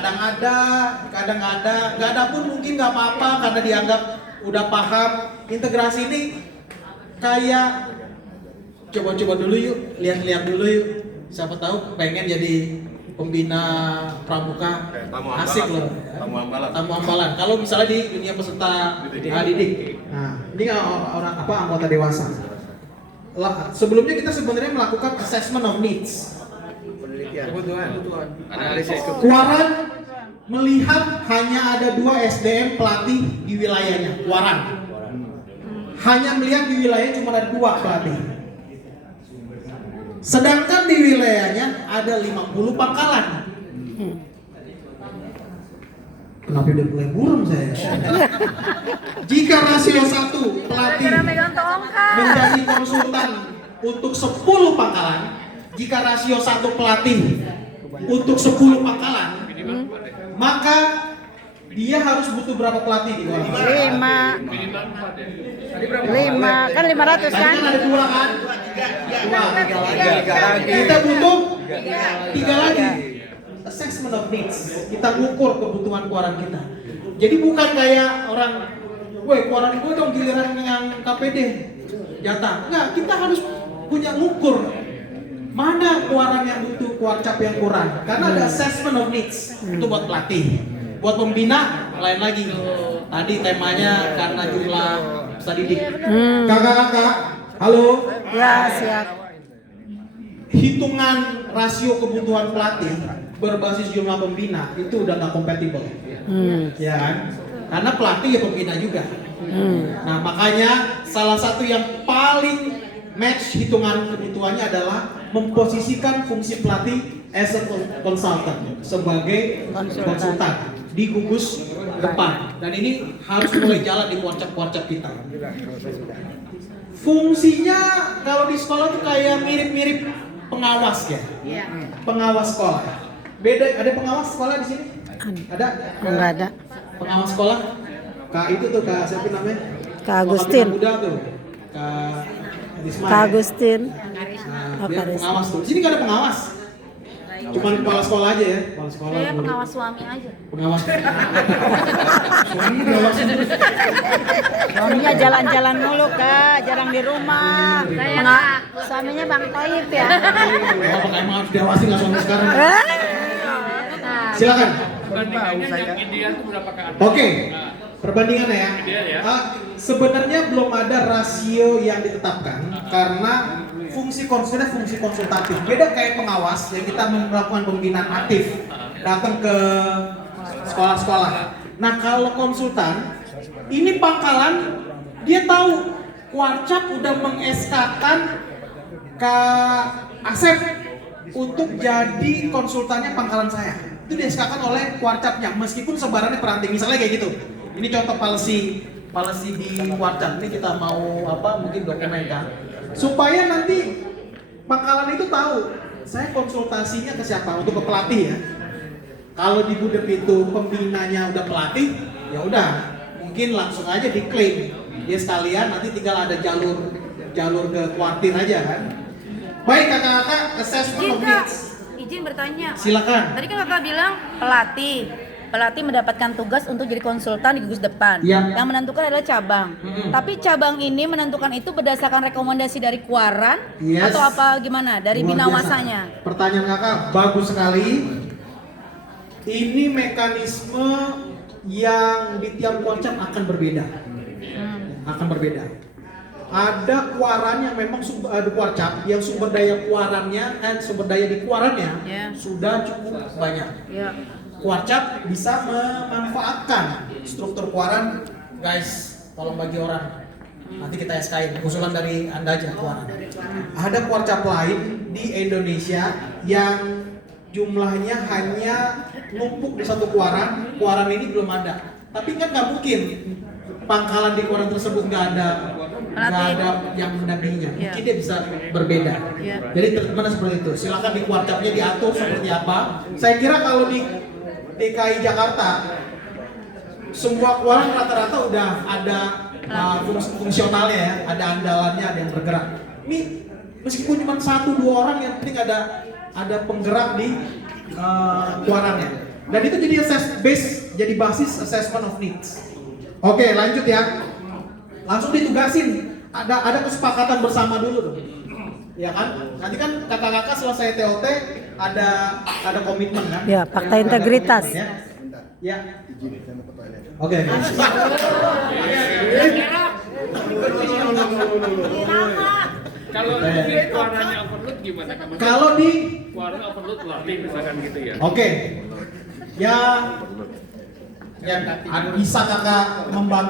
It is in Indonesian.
kadang ada, nggak ada pun mungkin nggak apa-apa karena dianggap udah paham. Integrasi ini kayak coba-coba dulu yuk, lihat-lihat dulu yuk. Siapa tahu pengen jadi pembina pramuka, asik loh. Tamu ambalan. Kalau misalnya di dunia peserta didik. Nah, ini orang anggota dewasa. Sebelumnya kita sebenarnya melakukan assessment of needs. Kebutuhan. Kuaran melihat hanya ada 2 SDM pelatih di wilayahnya. Kuaran hanya melihat di wilayahnya cuma ada 2 pelatih. Sedangkan di wilayahnya ada 50 pangkalan. Kenapa udah mulai burung saya? Jika rasio 1 pelatih menjadi konsultan untuk 10 pangkalan, jika rasio 1 pelatih untuk 10 pangkalan, maka dia harus butuh berapa pelatih di luar? 5 kan 500 kan? Tadi kan ada 2 kan? 3 lagi. Kita butuh 3 lagi. Assessment of needs, kita ukur kebutuhan kuaran kita. Jadi bukan kayak orang, woi kuaran gue dong giliran yang KPD jatah. Enggak, kita harus punya ngukur mana kuaran yang butuh, kuarcap yang kurang. Karena ada assessment of needs itu buat pelatih, buat pembina lain lagi. Tadi temanya karena jumlah peserta didik. Kakak-kakak, halo. Ya siap. Hitungan rasio kebutuhan pelatih berbasis jumlah pembina itu udah nggak kompatibel, ya kan? Karena pelatih ya pembina juga. Nah makanya salah satu yang paling match hitungan kebutuhannya adalah memposisikan fungsi pelatih as a consultant, sebagai konsultan di gugus depan. Dan ini harus mulai jalan di kuarcap-kuarcap kita. Fungsinya kalau di sekolah tuh kayak mirip-mirip pengawas ya, pengawas sekolah. Beda, ada pengawas sekolah di sini? Ada? Enggak ada. Pengawas sekolah? Kak itu tuh, Kak siapa namanya? Kak Agustin. Muda tuh. Kak Risma. Kak Agustin. Nah, dia pengawas tuh. Di sini nggak ada pengawas. Cuman kepala sekolah aja ya. Kepala sekolah. Saya pengawas suami aja. Pengawas. Suami pengawas. Suaminya jalan-jalan mulu Kak, jarang di rumah. Suaminya Bang Toib ya. Oh, emang harus diawasi nggak suami sekarang? Silakan. Oke, perbandingannya ya. Sebenarnya belum ada rasio yang ditetapkan karena fungsi konsultatif. Beda kayak pengawas yang kita melakukan pembinaan aktif, datang ke sekolah-sekolah. Nah kalau konsultan, ini pangkalan dia tahu kuarcap udah meng-SK-kan Kak Asep untuk jadi konsultannya pangkalan saya. Itu di-SK-kan oleh kuarcapnya, meskipun sebarannya peranting. Misalnya kayak gitu. Ini contoh policy di kuarcap. Ini kita mau mungkin dokumenkan supaya nanti pangkalan itu tahu saya konsultasinya ke siapa, untuk ke pelatih ya. Kalau di Budep itu pembinanya udah pelatih, ya udah mungkin langsung aja diklaim dia sekalian, nanti tinggal ada jalur ke kuartir aja kan. Baik kakak-kakak, assessment of needs. Izin bertanya. Silakan. Tadi kan kakak bilang pelatih mendapatkan tugas untuk jadi konsultan di gugus depan. Ya. Yang menentukan adalah cabang. Tapi cabang ini menentukan itu berdasarkan rekomendasi dari kuaran atau apa gimana? Dari binawasanya. Pertanyaan kakak bagus sekali. Ini mekanisme yang di tiap kuarcap akan berbeda. Akan berbeda. Ada kuaran yang memang ada kuarcap yang sumber daya kuarannya sumber daya di kuarannya sudah cukup banyak. Kuarcap bisa memanfaatkan struktur kuaran, guys. Tolong bagi orang. Nanti kita SK-in, usulan dari Anda aja kuaran. Ada kuarcap lain di Indonesia yang jumlahnya hanya numpuk di satu kuaran ini belum ada. Tapi kan nggak mungkin pangkalan di kuaran tersebut nggak ada yang mendampinginya. Mungkin dia bisa berbeda. Jadi teman-teman seperti itu. Silakan di kuarcapnya diatur seperti apa. Saya kira kalau di DKI Jakarta semua kuaran rata-rata udah ada fungsionalnya ya, ada andalannya, ada yang bergerak. Ini meskipun cuma 1-2 orang yang penting ada penggerak di kuarannya. Dan itu jadi jadi basis assessment of needs. Oke, lanjut ya. Langsung ditugasin. Ada kesepakatan bersama dulu dong. Ya kan? Nanti kan kakak-kakak selesai TOT ada komitmen kan? Ya, fakta integritas. Ya. Oke. Kalau di warnanya overload gimana? Kalau di warna overload latih misalkan gitu ya. Oke. Ya bisa kakak membantu